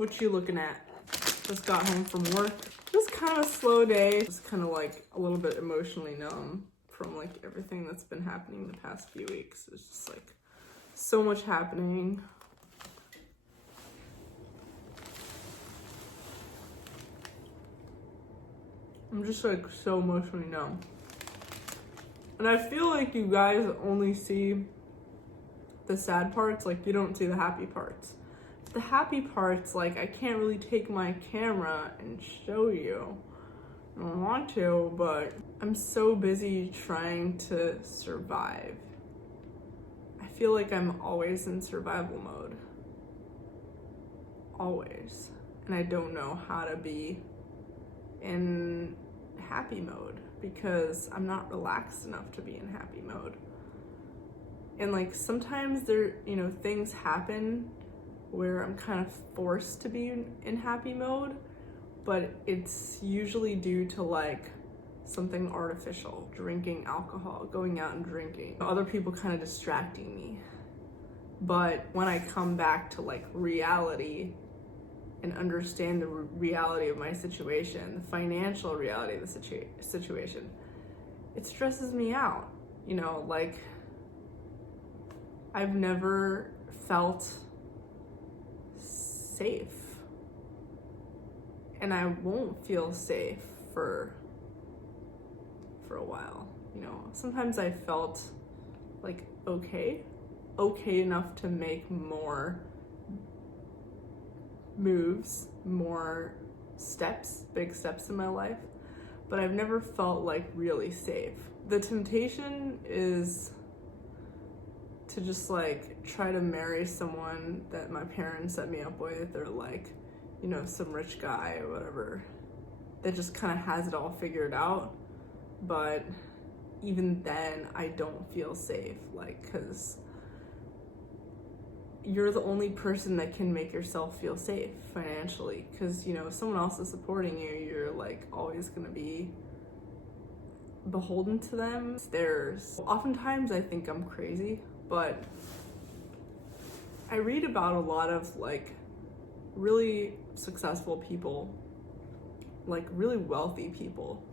What you looking at? Just got home from work. It was kind of a slow day. Just kind of like a little bit emotionally numb from like everything that's been happening the past few weeks. It's just like so much happening. I'm just like so emotionally numb. And I feel like you guys only see the sad parts, like you don't see the happy parts. The happy parts, like I can't really take my camera and show you. I don't want to, but I'm so busy trying to survive. I feel like I'm always in survival mode. Always. And I don't know how to be in happy mode because I'm not relaxed enough to be in happy mode. And like sometimes there, things happen where I'm kind of forced to be in happy mode, but it's usually due to like something artificial, drinking alcohol, going out and drinking, other people kind of distracting me. But when I come back to like reality and understand the reality of my situation, the financial reality of the situation, it stresses me out. Like I've never felt safe, and I won't feel safe for a while. Sometimes I felt like okay enough to make more moves, more steps, big steps in my life, but I've never felt like really safe. The temptation is to just like try to marry someone that my parents set me up with, or like, some rich guy or whatever that just kind of has it all figured out. But even then I don't feel safe, like, because you're the only person that can make yourself feel safe financially, because if someone else is supporting you, you're like always gonna be beholden to them. Oftentimes I think I'm crazy, but I read about a lot of like really successful people, like really wealthy people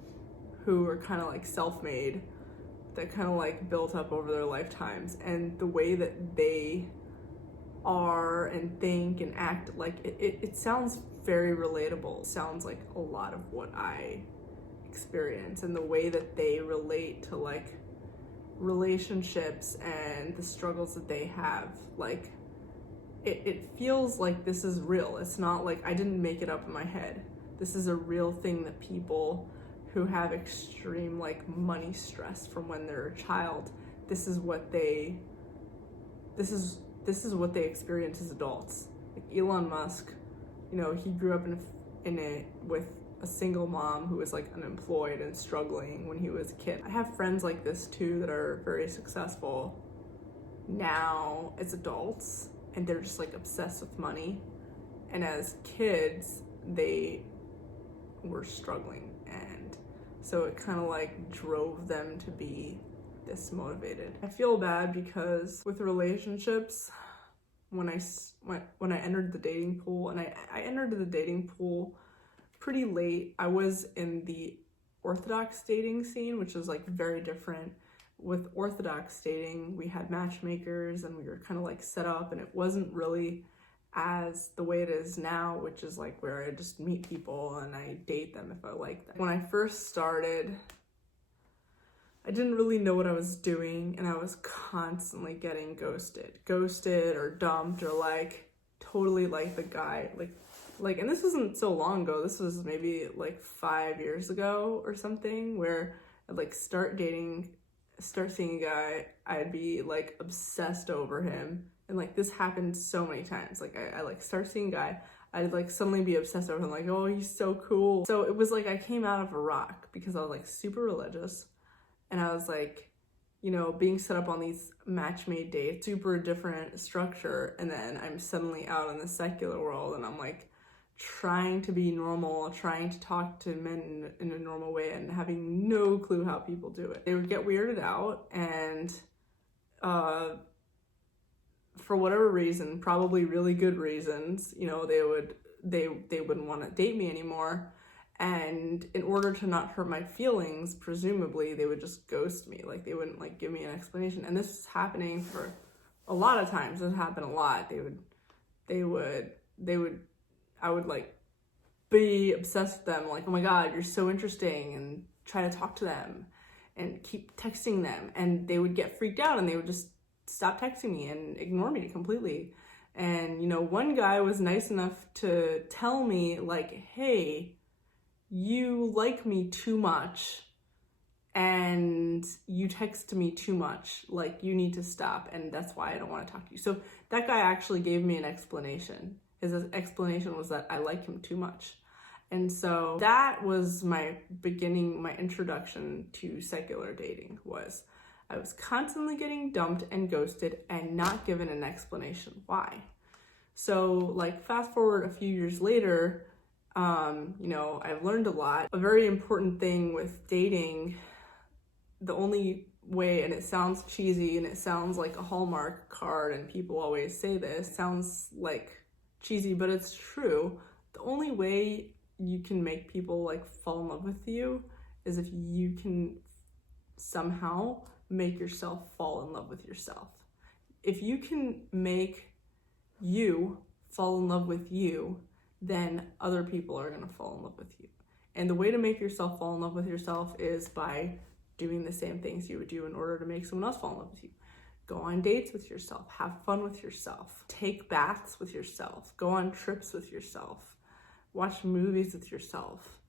who are kind of like self-made, that kind of like built up over their lifetimes, and the way that they are and think and act, like it sounds very relatable. It sounds like a lot of what I experience, and the way that they relate to like relationships and the struggles that they have, like it feels like this is real. It's not like I didn't make it up in my head. This is a real thing that people who have extreme like money stress from when they're a child, this is what they experience as adults. Like Elon Musk, he grew up with a single mom who was like unemployed and struggling when he was a kid. I have friends like this too that are very successful now as adults, and they're just like obsessed with money. And as kids, they were struggling, and so it kind of like drove them to be this motivated. I feel bad because with relationships, when I entered the dating pool, and I entered the dating pool pretty late. I was in the Orthodox dating scene, which is like very different. With Orthodox dating, we had matchmakers and we were kind of like set up, and it wasn't really as the way it is now, which is like where I just meet people and I date them if I like them. When I first started, I didn't really know what I was doing, and I was constantly getting ghosted or dumped, or like totally like the guy, like, and this wasn't so long ago. This was maybe like 5 years ago or something, where I'd like start seeing a guy, I'd be like obsessed over him. And like this happened so many times. Like I like start seeing a guy, I'd like suddenly be obsessed over him, like, oh, he's so cool. So it was like I came out of a rock because I was like super religious, and I was like, being set up on these match-made dates, super different structure, and then I'm suddenly out in the secular world, and I'm like trying to be normal, trying to talk to men in a normal way, and having no clue how people do it. They would get weirded out, and for whatever reason, probably really good reasons, they would they wouldn't want to date me anymore. And in order to not hurt my feelings, presumably they would just ghost me. Like they wouldn't like give me an explanation. And this was happening for a lot of times. This happened a lot. I would like be obsessed with them. Like, oh my God, you're so interesting, and try to talk to them and keep texting them. And they would get freaked out and they would just stop texting me and ignore me completely. And, you know, one guy was nice enough to tell me like, hey, you like me too much and you text me too much. Like, you need to stop, and that's why I don't want to talk to you. So that guy actually gave me an explanation. His explanation was that I like him too much. And so that was my beginning, my introduction to secular dating. Was I was constantly getting dumped and ghosted and not given an explanation why. So like fast forward a few years later, you know, I've learned a lot. A very important thing with dating, the only way, and it sounds cheesy and it sounds like a Hallmark card and people always say this, sounds like cheesy, but it's true. The only way you can make people like fall in love with you is if you can somehow make yourself fall in love with yourself. If you can make you fall in love with you, then other people are going to fall in love with you. And the way to make yourself fall in love with yourself is by doing the same things you would do in order to make someone else fall in love with you. Go on dates with yourself, have fun with yourself, take baths with yourself, go on trips with yourself, watch movies with yourself,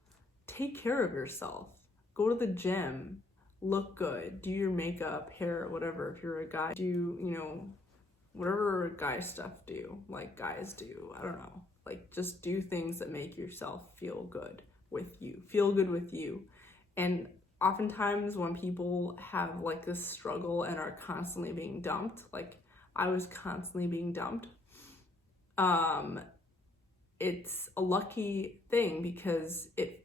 take care of yourself, go to the gym, look good, do your makeup, hair, whatever. If you're a guy, do, you know, whatever guy stuff do, like guys do, I don't know. Like, just do things that make yourself feel good with you. Feel good with you. And oftentimes when people have like this struggle and are constantly being dumped, like I was constantly being dumped, it's a lucky thing because it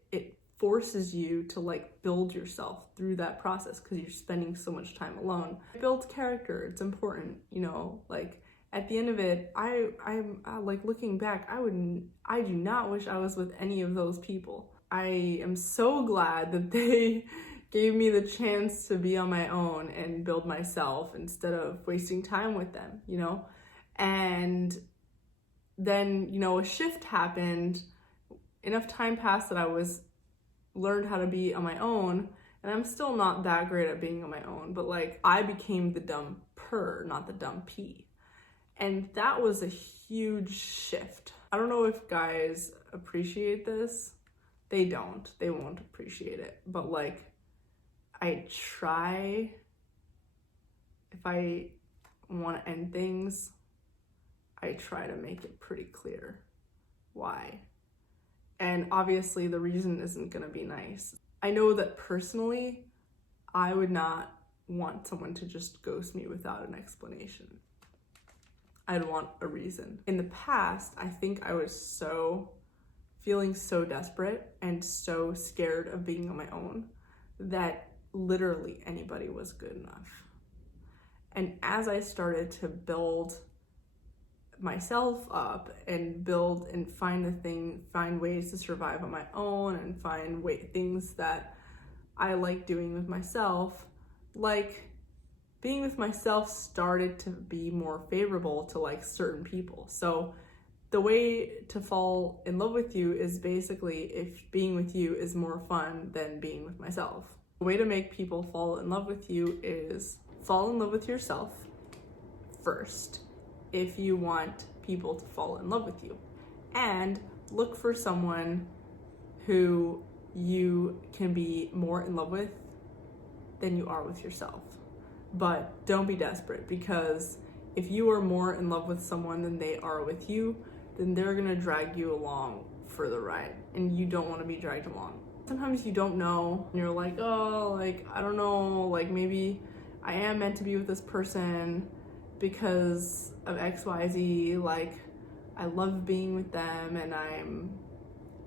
forces you to like build yourself through that process because you're spending so much time alone. It builds character. It's important, you know, like at the end of it, I'm like looking back, I do not wish I was with any of those people. I am so glad that they gave me the chance to be on my own and build myself instead of wasting time with them, you know? And then, you know, a shift happened. Enough time passed that I learned how to be on my own, and I'm still not that great at being on my own, but like I became the dumper, not the dumpy. And that was a huge shift. I don't know if guys appreciate this. They don't. They won't appreciate it. But like, I try, if I want to end things, I try to make it pretty clear why. And obviously the reason isn't going to be nice. I know that personally, I would not want someone to just ghost me without an explanation. I'd want a reason. In the past, I think I was feeling so desperate and so scared of being on my own that literally anybody was good enough. And as I started to build myself up and build and find ways to survive on my own and find things that I like doing with myself, like being with myself started to be more favorable to like certain people. So the way to fall in love with you is basically if being with you is more fun than being with myself. The way to make people fall in love with you is fall in love with yourself first if you want people to fall in love with you, and look for someone who you can be more in love with than you are with yourself. But don't be desperate, because if you are more in love with someone than they are with you, then they're gonna drag you along for the ride, and you don't want to be dragged along. Sometimes you don't know, and you're like, oh, like, I don't know, like maybe I am meant to be with this person because of XYZ, like I love being with them and I'm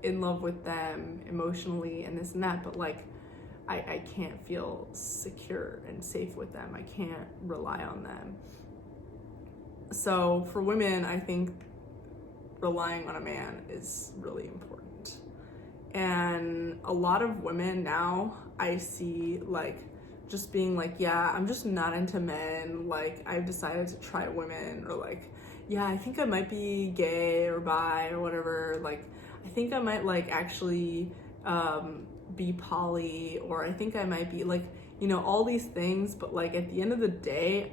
in love with them emotionally and this and that, but like I can't feel secure and safe with them. I can't rely on them. So for women, I think relying on a man is really important. And a lot of women now I see like just being like, yeah, I'm just not into men, like I've decided to try women, or like, yeah, I think I might be gay or bi or whatever, like I think I might like actually be poly, or I think I might be like, you know, all these things. But like at the end of the day,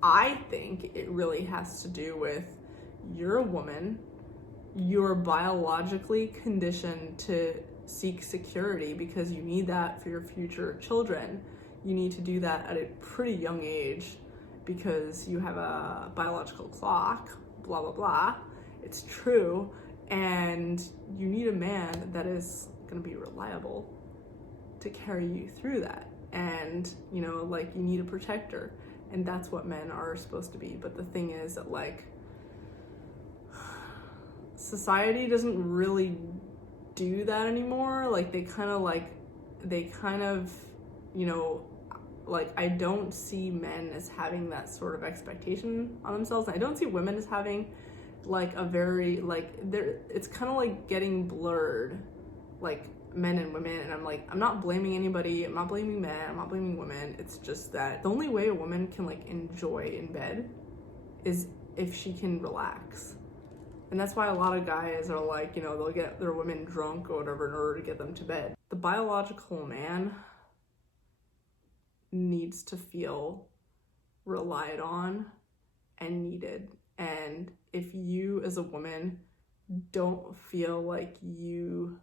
I think it really has to do with, you're a woman, you're biologically conditioned to seek security because you need that for your future children. You need to do that at a pretty young age because you have a biological clock, blah, blah, blah. It's true. And you need a man that is going to be reliable to carry you through that. And, you know, like you need a protector. And that's what men are supposed to be. But the thing is that like, society doesn't really do that anymore. Like they kind of, you know, like I don't see men as having that sort of expectation on themselves. And I don't see women as having like a very, like, it's kind of like getting blurred, like men and women. And I'm like, I'm not blaming anybody, I'm not blaming men, I'm not blaming women. It's just that the only way a woman can like enjoy in bed is if she can relax. And that's why a lot of guys are like, you know, they'll get their women drunk or whatever in order to get them to bed. The biological man needs to feel relied on and needed. And if you as a woman don't feel like you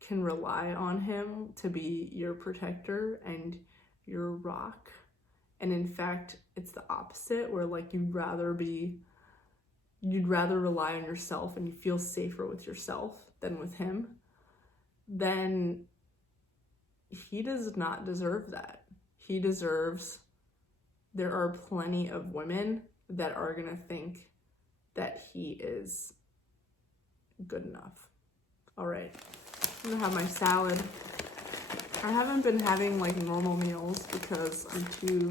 can rely on him to be your protector and your rock, and in fact it's the opposite, where like you'd rather rely on yourself and you feel safer with yourself than with him, then he does not deserve that. He deserves, there are plenty of women that are gonna think that he is good enough. All right, I'm gonna have my salad. I haven't been having like normal meals because I'm too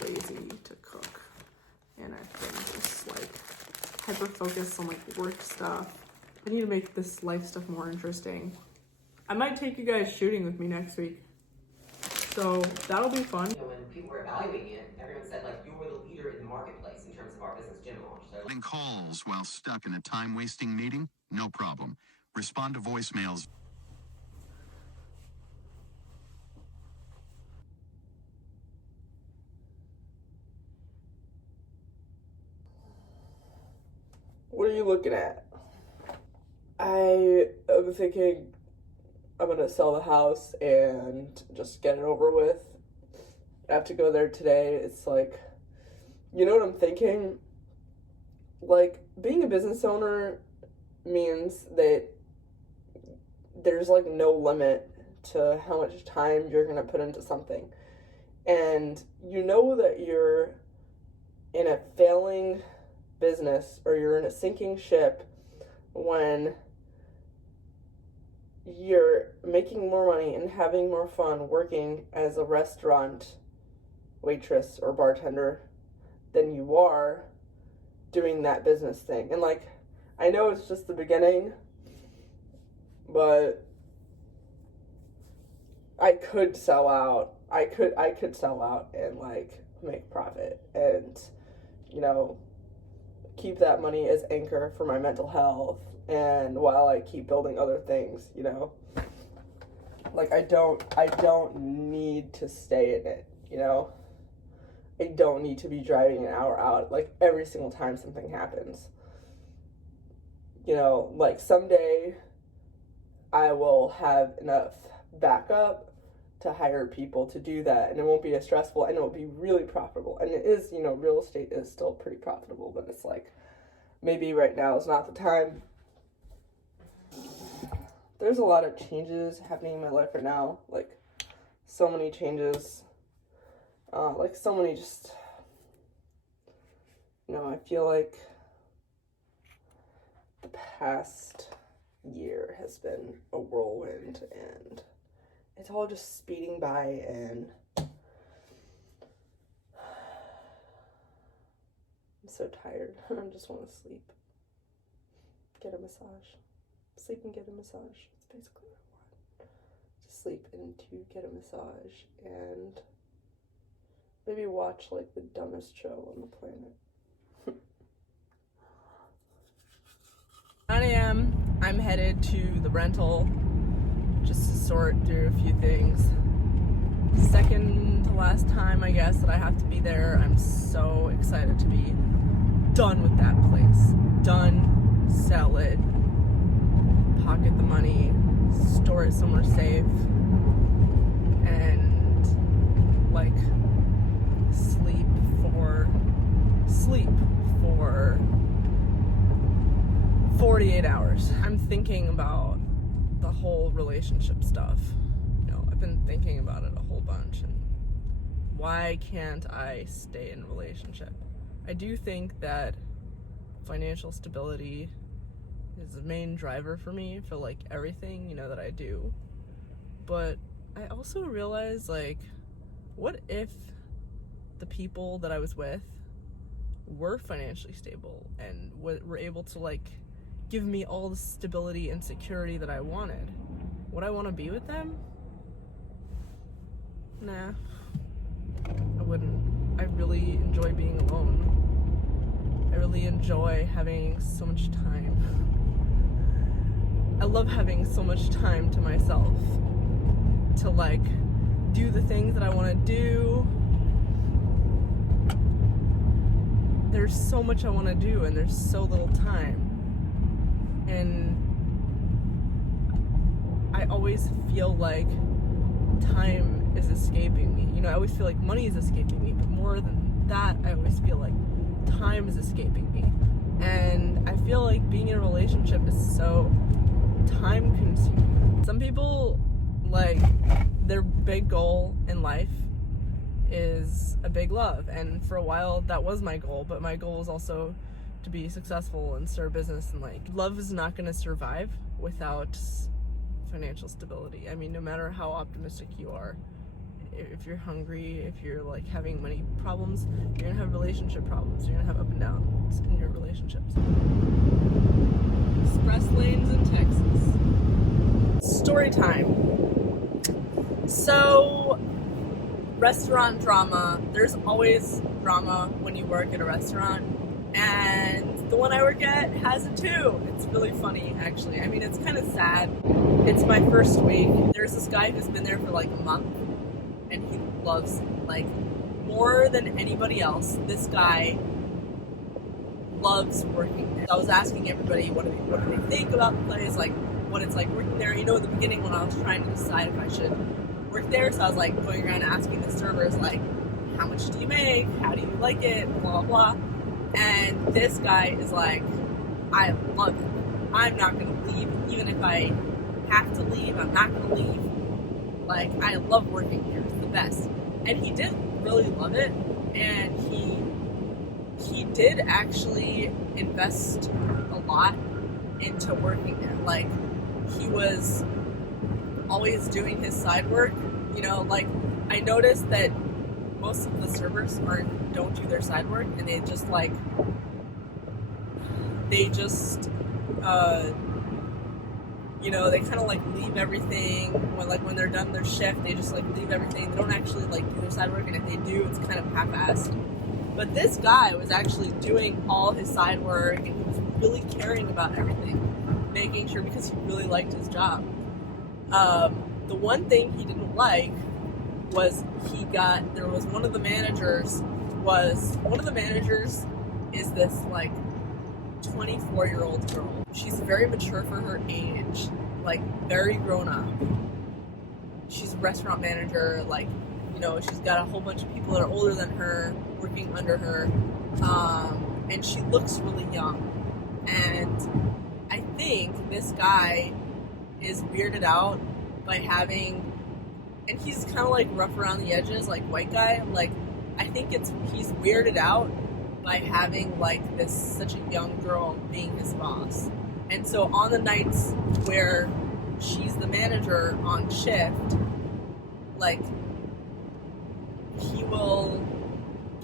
lazy to cook. And I've been just like hyper-focused on like work stuff. I need to make this life stuff more interesting. I might take you guys shooting with me next week. So that'll be fun. You know, when people were evaluating it, everyone said like you were the leader in the marketplace in terms of our business gym launch. So Calls while stuck in a time-wasting meeting? No problem. Respond to voicemails. What are you looking at? I am thinking I'm gonna sell the house and just get it over with. I have to go there today. It's like, you know what I'm thinking? Like, being a business owner means that there's like no limit to how much time you're gonna put into something. And you know that you're in a failing business or you're in a sinking ship when you're making more money and having more fun working as a restaurant waitress or bartender than you are doing that business thing. And like, I know it's just the beginning, but I could sell out. I could sell out and like make profit and, you know, keep that money as anchor for my mental health, and while I keep building other things, you know, like I don't need to stay in it, you know, I don't need to be driving an hour out like every single time something happens, you know, like someday I will have enough backup to hire people to do that, and it won't be as stressful, and it will be really profitable. And it is, you know, real estate is still pretty profitable, but it's like, maybe right now is not the time. There's a lot of changes happening in my life right now, like so many changes, like so many just, you know, I feel like the past year has been a whirlwind and it's all just speeding by, and I'm so tired. I just want to sleep. Get a massage. Sleep and get a massage. That's basically what I want. To sleep and to get a massage and maybe watch like the dumbest show on the planet. 9 a.m. I'm headed to the rental just to sort through a few things. Second to last time, I guess, that I have to be there. I'm so excited to be done with that place. Done, sell it, pocket the money, store it somewhere safe, and like sleep for 48 hours. I'm thinking about the whole relationship stuff. You know, I've been thinking about it a whole bunch, and why can't I stay in a relationship? I do think that financial stability is the main driver for me for like everything, you know, that I do. But I also realized, like, what if the people that I was with were financially stable and were able to like give me all the stability and security that I wanted? Would I want to be with them? Nah, I wouldn't. I really enjoy being alone. I really enjoy having so much time. I love having so much time to myself to like do the things that I want to do. There's so much I want to do and there's so little time. And I always feel like time is escaping me. You know, I always feel like money is escaping me, but more than that, I always feel like time is escaping me. And I feel like being in a relationship is so time consuming. Some people, like, their big goal in life is a big love, and for a while that was my goal, but my goal was also to be successful and start a business, and like, love is not going to survive without financial stability. I mean, no matter how optimistic you are, if you're hungry, if you're like having money problems, you're gonna have relationship problems. You're gonna have up and downs in your relationships. Express lanes in Texas. Story time. So, restaurant drama. There's always drama when you work at a restaurant, and the one I work at has it too. It's really funny, actually. I mean, it's kind of sad. It's my first week. There's this guy who's been there for like a month, and he loves it. Like, more than anybody else, this guy loves working there. So I was asking everybody what do they think about the place, like what it's like working there. You know, in the beginning when I was trying to decide if I should work there, so I was like going around asking the servers, like, how much do you make? How do you like it? Blah, blah, blah. And this guy is like, I love it. I'm not going to leave. Even if I have to leave, I'm not going to leave. Like, I love working here. It's the best. And he did really love it. And he did actually invest a lot into working there. Like, he was always doing his side work. You know, like, I noticed that most of the servers don't do their side work, and they just like, you know, they kind of like leave everything when they're done their shift. They just like leave everything. They don't actually like do their side work, and if they do, it's kind of half-assed. But this guy was actually doing all his side work, and he was really caring about everything, making sure, because he really liked his job. The one thing he didn't like was there was one of the managers is this like 24-year-old girl. She's very mature for her age, like very grown up. She's a restaurant manager, like, you know, she's got a whole bunch of people that are older than her working under her, and she looks really young. And I think this guy is weirded out by having, and he's kind of like rough around the edges, like white guy, like, I think he's weirded out by having like such a young girl being his boss. And so on the nights where she's the manager on shift, like, he will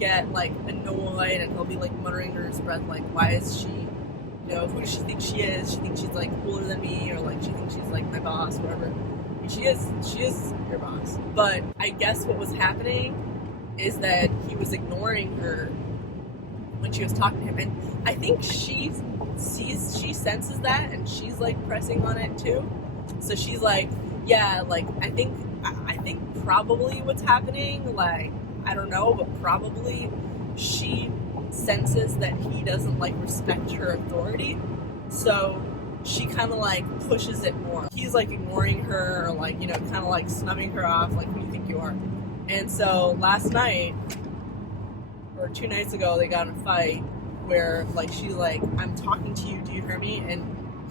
get like annoyed and he'll be like muttering under his breath, like, why is she, you know, who does she think she is? She thinks she's like cooler than me, or like she thinks she's like my boss, whatever. I mean, she is your boss. But I guess what was happening is that he was ignoring her when she was talking to him, and I think she senses that, and she's like pressing on it too. So she's like, yeah, like I think probably what's happening, like, I don't know, but probably she senses that he doesn't like respect her authority, so she kind of like pushes it more. He's like ignoring her, or like, you know, kind of like snubbing her off, like, who do you think you are? And so last night, or 2 nights ago, they got in a fight where like she's like, I'm talking to you, do you hear me? And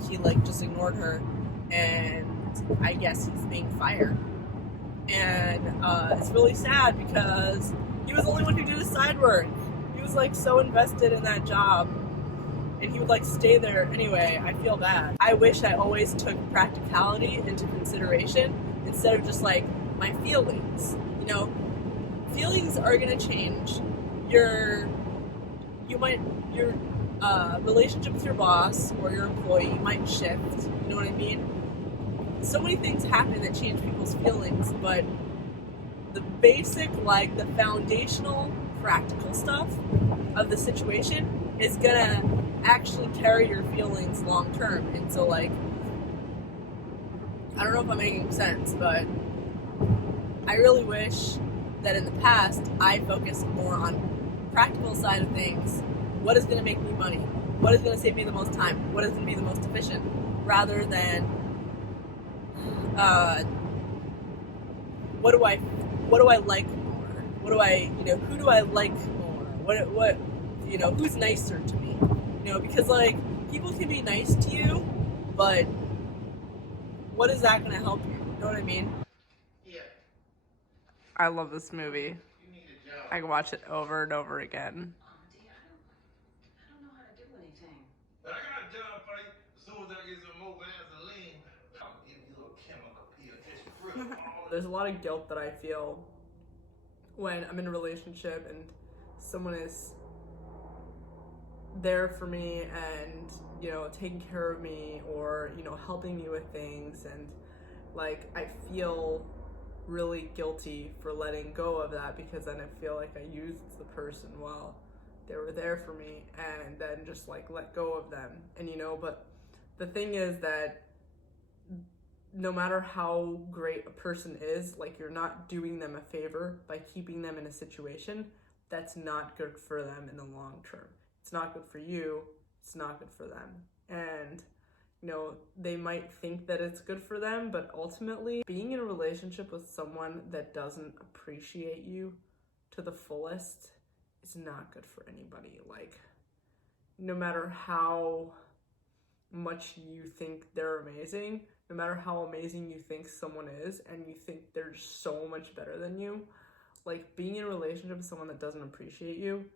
he like just ignored her, and I guess he's being fired. And it's really sad because he was the only one who did his side work. He was like so invested in that job, and he would like stay there anyway. I feel bad. I wish I always took practicality into consideration instead of just like my feelings. You know, feelings are gonna change. Your relationship with your boss or your employee might shift. You know what I mean? So many things happen that change people's feelings, but the basic, like the foundational, practical stuff of the situation is gonna actually carry your feelings long term. And so, like, I don't know if I'm making sense, but I really wish that in the past I focused more on practical side of things. What is gonna make me money? What is gonna save me the most time? What is gonna be the most efficient? Rather than what do I like more? What do I, you know, who do I like more? What, you know, who's nicer to me? You know, because like people can be nice to you, but what is that going to help you? You know what I mean? Yeah. I love this movie. You need a job. I can watch it over and over again. I don't know how to do anything. I got a job for you. As soon as I get some more Vaseline, I'll give you a little chemical peel. Just rip all. There's a lot of guilt that I feel when I'm in a relationship and someone is there for me and, you know, taking care of me, or, you know, helping me with things, and like I feel really guilty for letting go of that, because then I feel like I used the person while they were there for me, and then just like let go of them. And you know, but the thing is that no matter how great a person is, like, you're not doing them a favor by keeping them in a situation that's not good for them in the long term. It's not good for you, it's not good for them. And you know, they might think that it's good for them, but ultimately being in a relationship with someone that doesn't appreciate you to the fullest is not good for anybody. Like, no matter how much you think they're amazing, no matter how amazing you think someone is, and you think they're so much better than you, like, being in a relationship with someone that doesn't appreciate you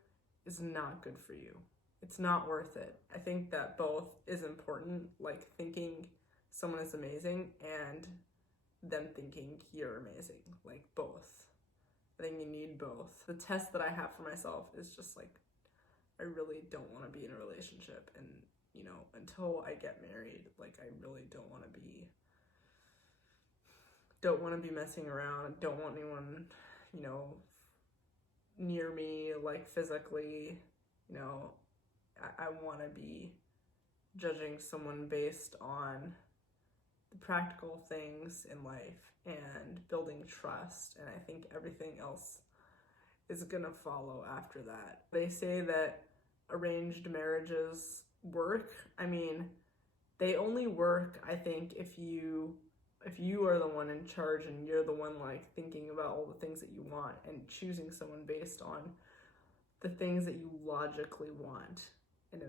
is not good for you. It's not worth it. I think that both is important, like thinking someone is amazing and them thinking you're amazing, like both. I think you need both. The test that I have for myself is just like, I really don't want to be in a relationship, and you know, until I get married, like I really don't want to be messing around. I don't want anyone, you know, near me, like physically, you know. I want to be judging someone based on the practical things in life and building trust, and I think everything else is gonna follow after that. They say that arranged marriages work. I mean, they only work, I think, if you are the one in charge and you're the one like thinking about all the things that you want and choosing someone based on the things that you logically want in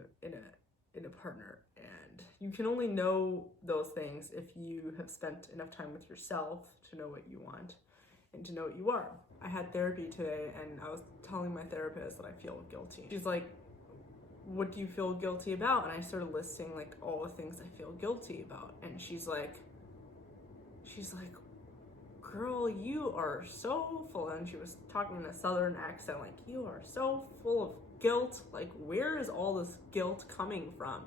a partner. And you can only know those things if you have spent enough time with yourself to know what you want and to know what you are. I had therapy today, and I was telling my therapist that I feel guilty. She's like, what do you feel guilty about? And I started listing like all the things I feel guilty about, and she's like, girl, you are so full, and she was talking in a southern accent, like, you are so full of guilt. Like, where is all this guilt coming from?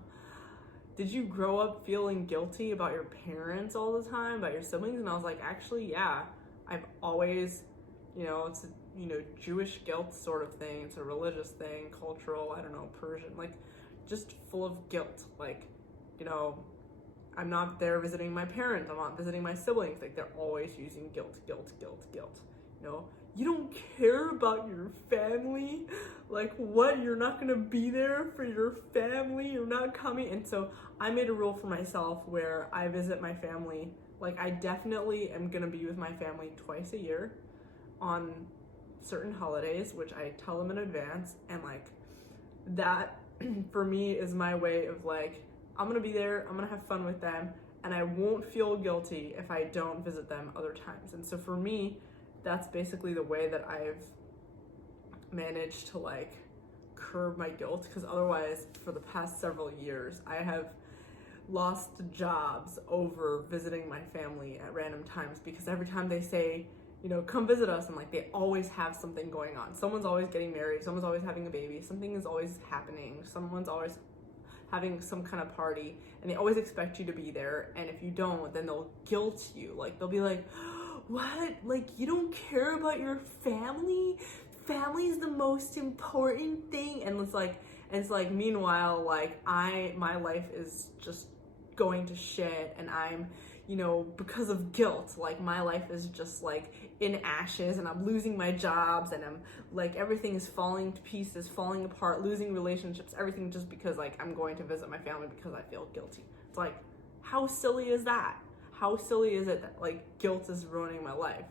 Did you grow up feeling guilty about your parents all the time, about your siblings? And I was like, actually, yeah, I've always, it's a, Jewish guilt sort of thing. It's a religious thing, cultural, I don't know, Persian, like, just full of guilt. Like, I'm not there visiting my parents, I'm not visiting my siblings. Like, they're always using guilt. You don't care about your family? Like, what? You're not gonna be there for your family? You're not coming? And so I made a rule for myself where I visit my family. Like, I definitely am gonna be with my family twice a year on certain holidays, which I tell them in advance. And like, that for me is my way of like, I'm gonna be there, I'm gonna have fun with them, and I won't feel guilty if I don't visit them other times. And so for me, that's basically the way that I've managed to like curb my guilt, because otherwise for the past several years I have lost jobs over visiting my family at random times, because every time they say, come visit us, and like, they always have something going on. Someone's always getting married, someone's always having a baby, something is always happening, someone's always having some kind of party, and they always expect you to be there. And if you don't, then they'll guilt you. Like, they'll be like, what? Like, you don't care about your family? Family is the most important thing. And it's like, meanwhile, like, my life is just going to shit, and I'm, because of guilt, like, my life is just like in ashes, and I'm losing my jobs, and I'm like, everything is falling to pieces, falling apart, losing relationships, everything, just because like I'm going to visit my family because I feel guilty. It's like, how silly is that? How silly is it that like guilt is ruining my life,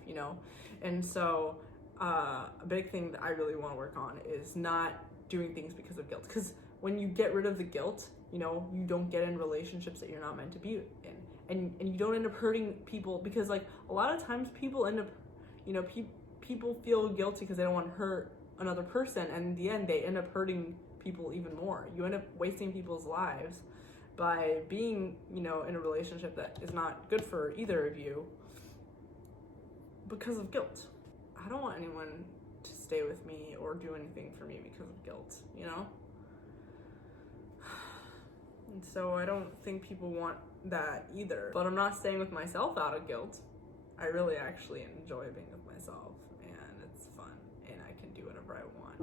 And so a big thing that I really want to work on is not doing things because of guilt, because when you get rid of the guilt, you don't get in relationships that you're not meant to be in, and you don't end up hurting people, because like a lot of times people end up, people feel guilty because they don't want to hurt another person, and in the end they end up hurting people even more. You end up wasting people's lives by being, in a relationship that is not good for either of you because of guilt. I don't want anyone to stay with me or do anything for me because of guilt, And so I don't think people want that either. But I'm not staying with myself out of guilt. I really actually enjoy being with myself, and it's fun, and I can do whatever I want.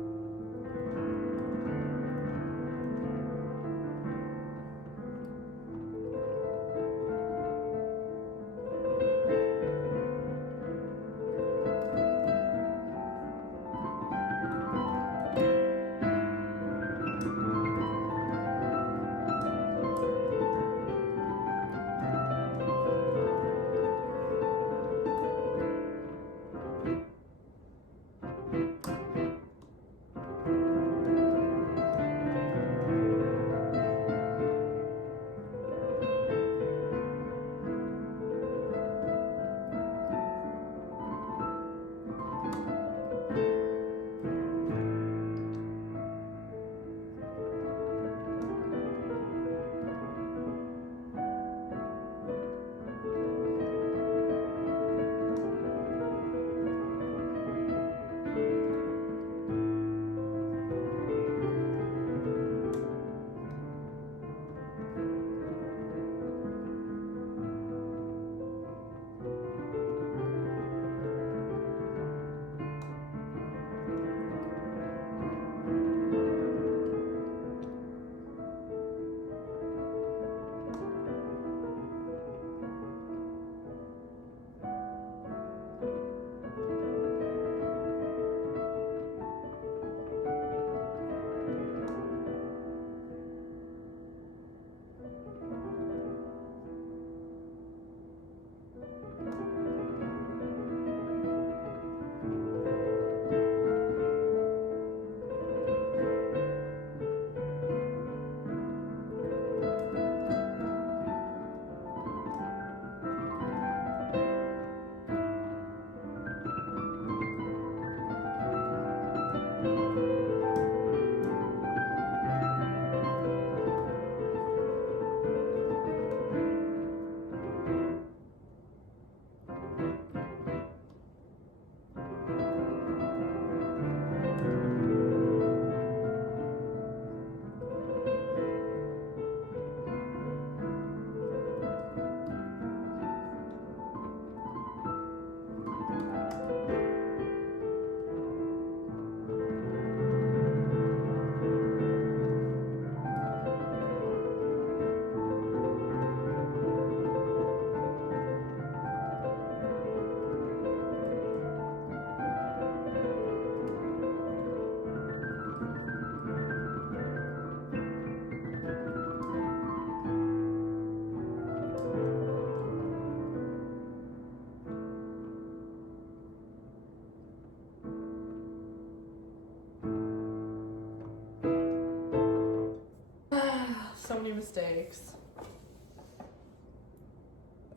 so many mistakes.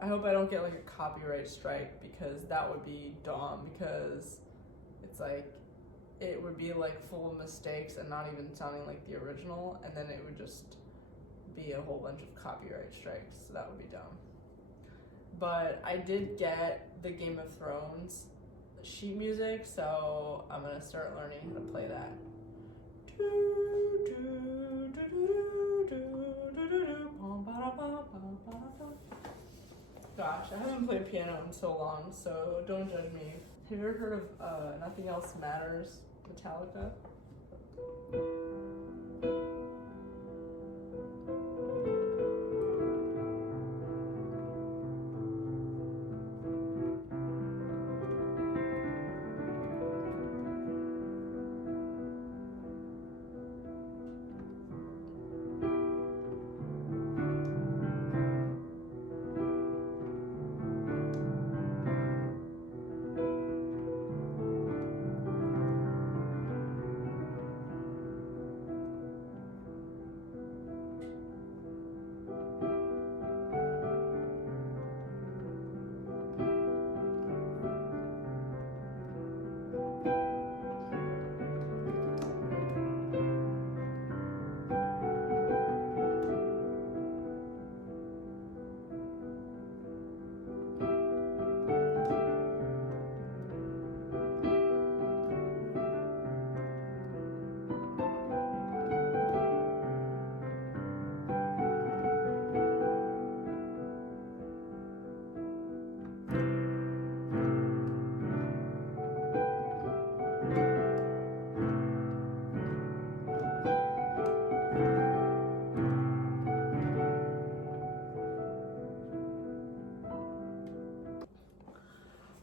I hope I don't get like a copyright strike, because that would be dumb, because it's like it would be like full of mistakes and not even sounding like the original, and then it would just be a whole bunch of copyright strikes, so that would be dumb. But I did get the Game of Thrones sheet music, so I'm gonna start learning how to play that. Gosh, I haven't played piano in so long, so don't judge me. Have you ever heard of Nothing Else Matters, Metallica?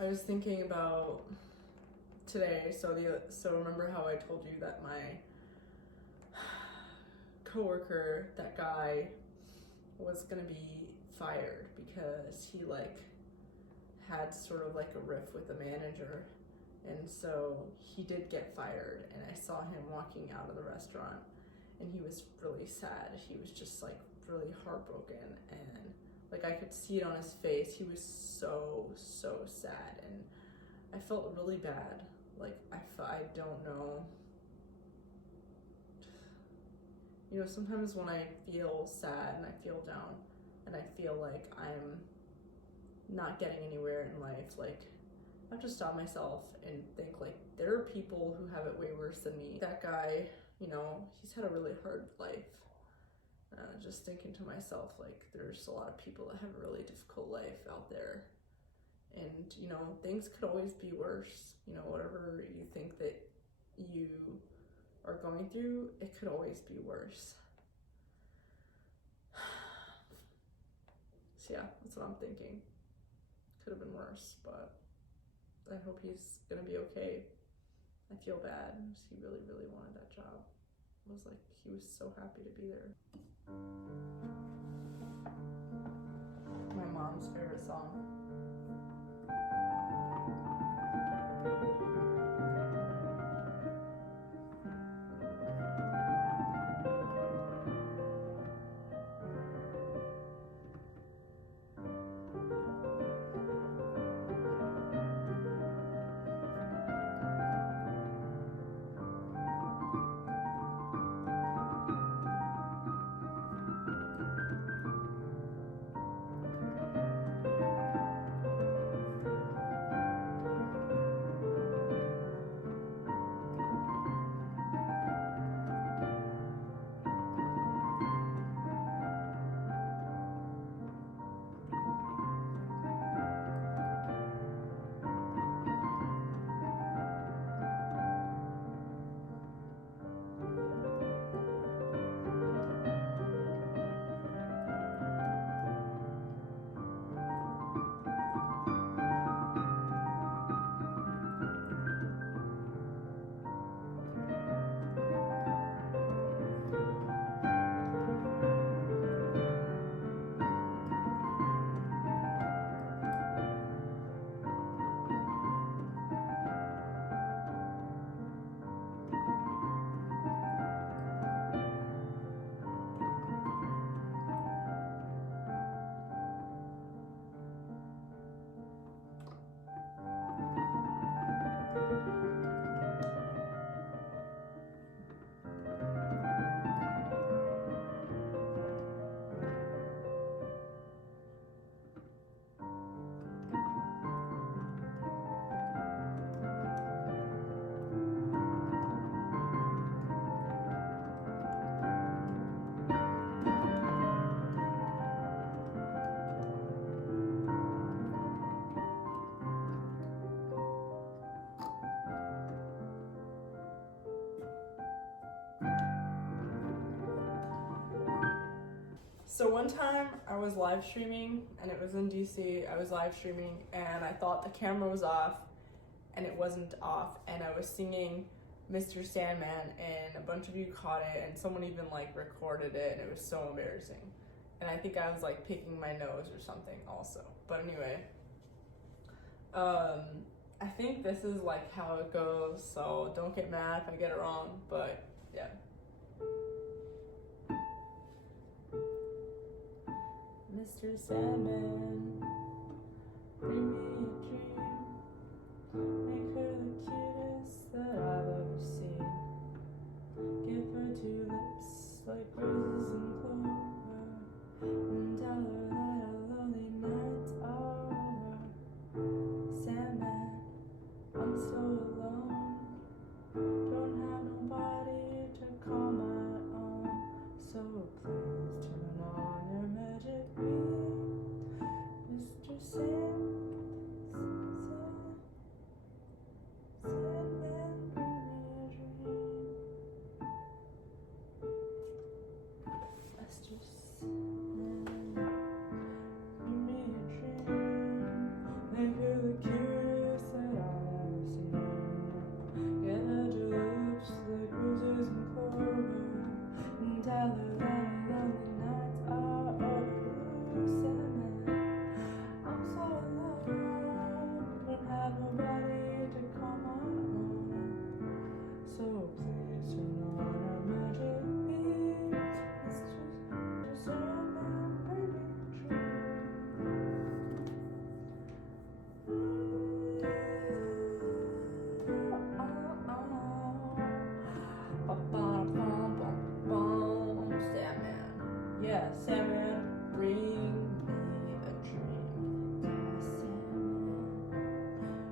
I was thinking about today, so remember how I told you that my coworker, that guy, was gonna be fired because he like had sort of like a riff with the manager, and so he did get fired, and I saw him walking out of the restaurant, and he was really sad. He was just like really heartbroken, and like I could see it on his face. He was so sad, and I felt really bad. Like I don't know. You know, sometimes when I feel sad and I feel down and I feel like I'm not getting anywhere in life, like I have to stop myself and think like there are people who have it way worse than me. That guy, you know, he's had a really hard life. Just thinking to myself, like there's a lot of people that have a really difficult life out there, and you know, things could always be worse. You know, whatever you think that you are going through, it could always be worse. So yeah, that's what I'm thinking. Could have been worse, but I hope he's gonna be okay. I feel bad because he really wanted that job. It was like he was so happy to be there. My mom's favorite song. So one time I was live streaming and it was in DC. I was live streaming and I thought the camera was off and it wasn't off, and I was singing Mr. Sandman and a bunch of you caught it and someone even like recorded it, and it was so embarrassing. And I think I was like picking my nose or something also. But anyway, I think this is like how it goes, so don't get mad if I get it wrong, but yeah. Mr. Sandman, bring me a dream, make her the cutest that I've ever seen, give her 2 lips like roses and clover, and tell her that our lonely nights are over. Sandman, I'm so alone, don't have nobody to call my own, so please turn on your magic beam, Mr. Sandman, bring me a dream. Mr. Sandman, bring me a dream, make her the cutest that I've ever seen, get her to lips like roses and clover, and tell her that our lonely nights are over. Sandman, I'm so alone, don't have nobody to call my own, so please turn on our magic beam, Mr. Sandman, bring me a dream. Sandman, yeah, Sandman, bring me a dream. Yeah, Sandman,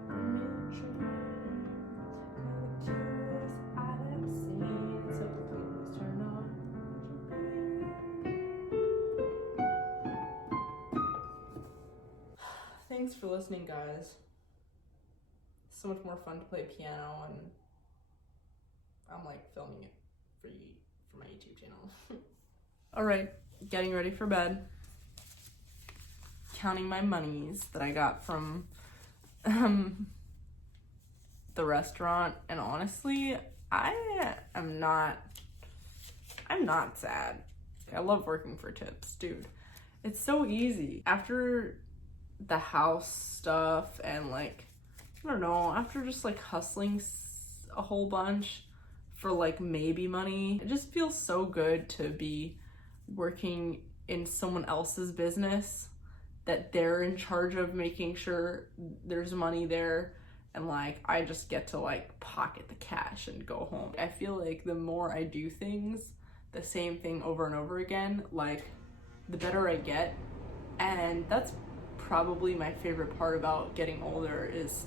bring me a dream. You're the cutest I've ever seen, so please turn on your beam. Thanks for listening, guys. So much more fun to play piano, and I'm like filming it for my YouTube channel. All right, getting ready for bed. Counting my monies that I got from the restaurant, and honestly, I'm not sad. I love working for tips, dude. It's so easy. After the house stuff and like, I don't know, after just like hustling a whole bunch for like maybe money, it just feels so good to be working in someone else's business, that they're in charge of making sure there's money there, and like I just get to like pocket the cash and go home. I feel like the more I do things, the same thing over and over again, like the better I get. And that's probably my favorite part about getting older is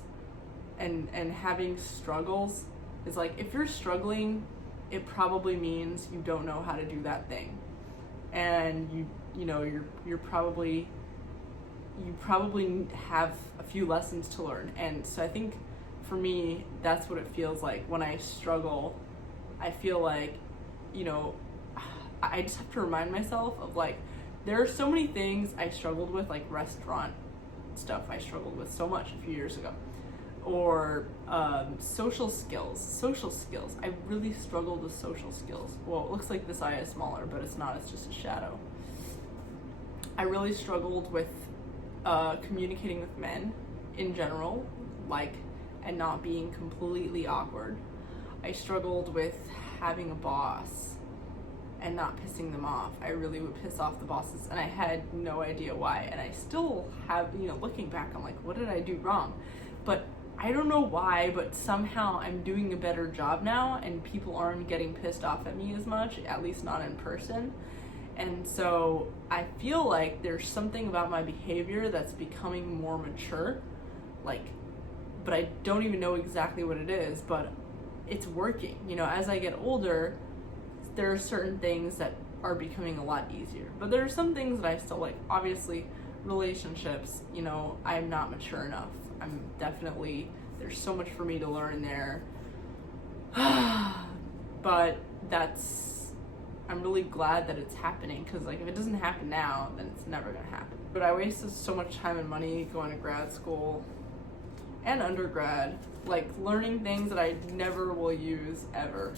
and having struggles is like, if you're struggling, it probably means you don't know how to do that thing, and you probably have a few lessons to learn. And so I think for me, that's what it feels like when I struggle. I feel like, I just have to remind myself of like, there are so many things I struggled with, like restaurant stuff I struggled with so much a few years ago, or social skills. I really struggled with social skills. Well, it looks like this eye is smaller, but it's not, it's just a shadow. I really struggled with communicating with men in general, like, and not being completely awkward. I struggled with having a boss and not pissing them off. I really would piss off the bosses, and I had no idea why. And I still have, looking back, I'm like, what did I do wrong? But I don't know why, but somehow I'm doing a better job now, and people aren't getting pissed off at me as much, at least not in person. And so I feel like there's something about my behavior that's becoming more mature, but I don't even know exactly what it is, but it's working. As I get older, there are certain things that are becoming a lot easier, but there are some things that I still like. Obviously, relationships, I'm not mature enough. There's so much for me to learn there. But that's I'm really glad that it's happening, because like if it doesn't happen now, then it's never gonna happen. But I wasted so much time and money going to grad school and undergrad, like learning things that I never will use ever.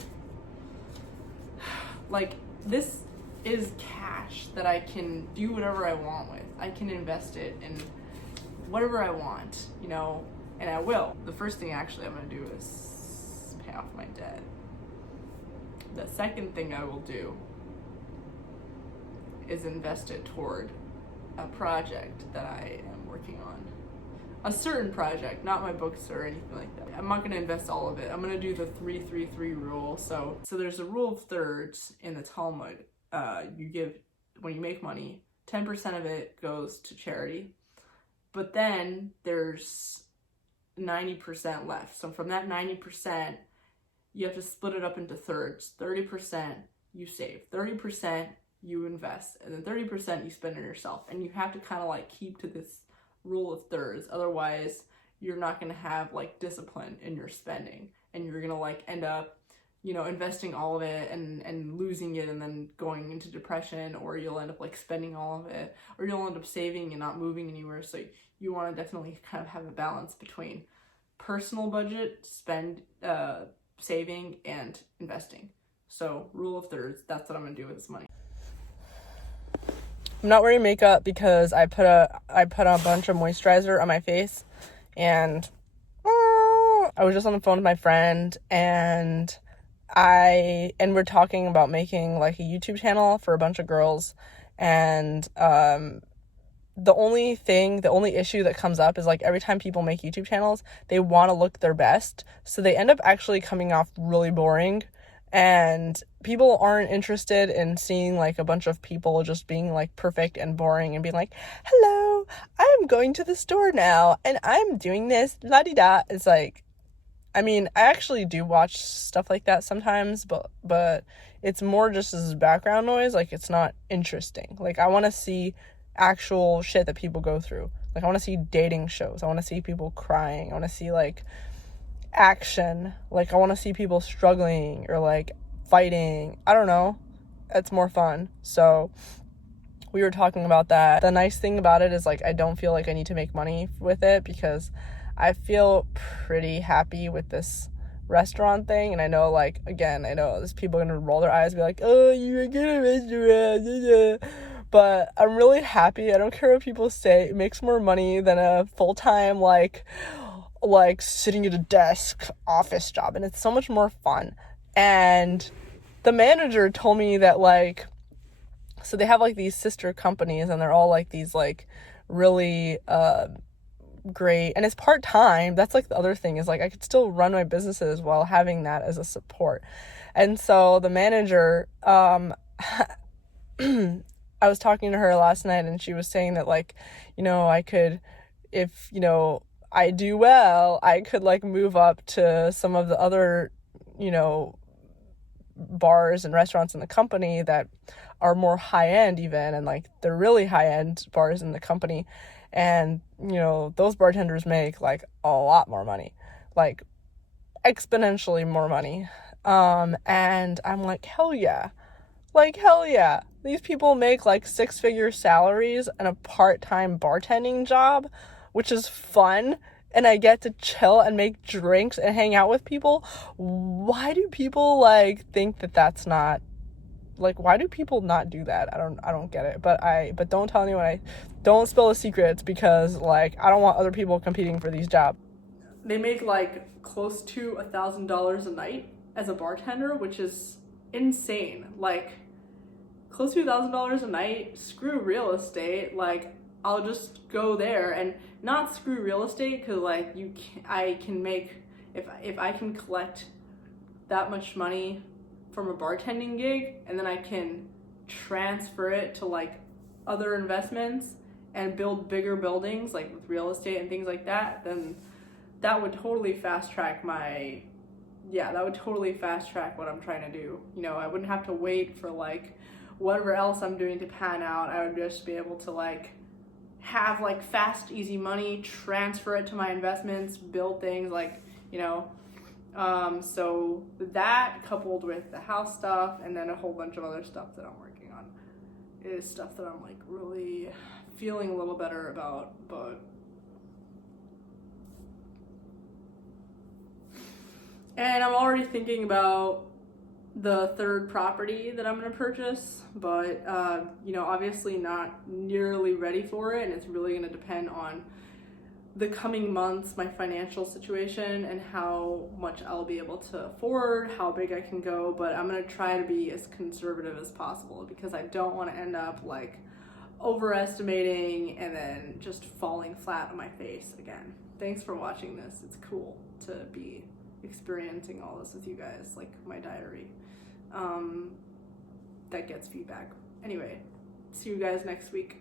Like, this is cash that I can do whatever I want with. I can invest it in whatever I want, you know, and I will. The first thing actually I'm gonna do is pay off my debt. The second thing I will do is invest it toward a project that I am working on. A certain project, not my books or anything like that. I'm not gonna invest all of it. I'm gonna do the 3-3-3 rule. So there's a rule of thirds in the Talmud. You give, when you make money, 10% of it goes to charity, but then there's 90% left. So from that 90%, you have to split it up into thirds. 30% you save, 30% you invest, and then 30% you spend on yourself. And you have to kind of like keep to this rule of thirds. Otherwise, you're not going to have like discipline in your spending, and you're going to like end up, you know, investing all of it and losing it and then going into depression, or you'll end up like spending all of it, or you'll end up saving and not moving anywhere. So you want to definitely kind of have a balance between personal budget, saving, and investing. So rule of thirds, that's what I'm gonna do with this money. I'm not wearing makeup because I put a bunch of moisturizer on my face, and I was just on the phone with my friend, and we're talking about making like a YouTube channel for a bunch of girls, and the only issue that comes up is like every time people make YouTube channels, they want to look their best, so they end up actually coming off really boring, and people aren't interested in seeing like a bunch of people just being like perfect and boring and being like, hello, I am going to the store now and I'm doing this, la-di-da. It's like, I mean, I actually do watch stuff like that sometimes, but it's more just as background noise. Like, it's not interesting. Like, I want to see actual shit that people go through. Like, I want to see dating shows. I want to see people crying. I want to see like action. Like, I want to see people struggling or like fighting. I don't know. It's more fun. So we were talking about that. The nice thing about it is like I don't feel like I need to make money with it, because I feel pretty happy with this restaurant thing. And I know, like, again, I know there's people gonna roll their eyes and be like, oh, you're a good restaurant, but I'm really happy. I don't care what people say. It makes more money than a full-time like sitting at a desk office job, and it's so much more fun. And the manager told me that like, so they have like these sister companies, and they're all like these like really great, and it's part-time. That's like the other thing, is like I could still run my businesses while having that as a support. And so the manager, I was talking to her last night, and she was saying that like, you know, I could, if, you know, I do well, I could like move up to some of the other, you know, bars and restaurants in the company that are more high-end even, and like they're really high-end bars in the company, and you know, those bartenders make like a lot more money, like exponentially more money, and I'm like, hell yeah, these people make like 6-figure salaries and a part-time bartending job, which is fun, and I get to chill and make drinks and hang out with people. Why do people like think that that's not, like, why do people not do that? I don't get it. But don't tell anyone. Don't spill the secrets, because like I don't want other people competing for these jobs. They make like close to $1,000 a night as a bartender, which is insane. Like, close to $1,000 a night. Screw real estate. Like, I'll just go there and not screw real estate, because like I can make, if I can collect that much money from a bartending gig, and then I can transfer it to like other investments and build bigger buildings like with real estate and things like that, then that would totally fast track what I'm trying to do. You know, I wouldn't have to wait for like whatever else I'm doing to pan out. I would just be able to like have like fast, easy money, transfer it to my investments, build things like, you know, So that coupled with the house stuff and then a whole bunch of other stuff that I'm working on is stuff that I'm like really feeling a little better about, but and I'm already thinking about the third property that I'm going to purchase, but you know, obviously not nearly ready for it, and it's really going to depend on the coming months, my financial situation, and how much I'll be able to afford, how big I can go. But I'm going to try to be as conservative as possible because I don't want to end up like overestimating and then just falling flat on my face again. Thanks for watching this. It's cool to be experiencing all this with you guys, like my diary that gets feedback. Anyway, see you guys next week.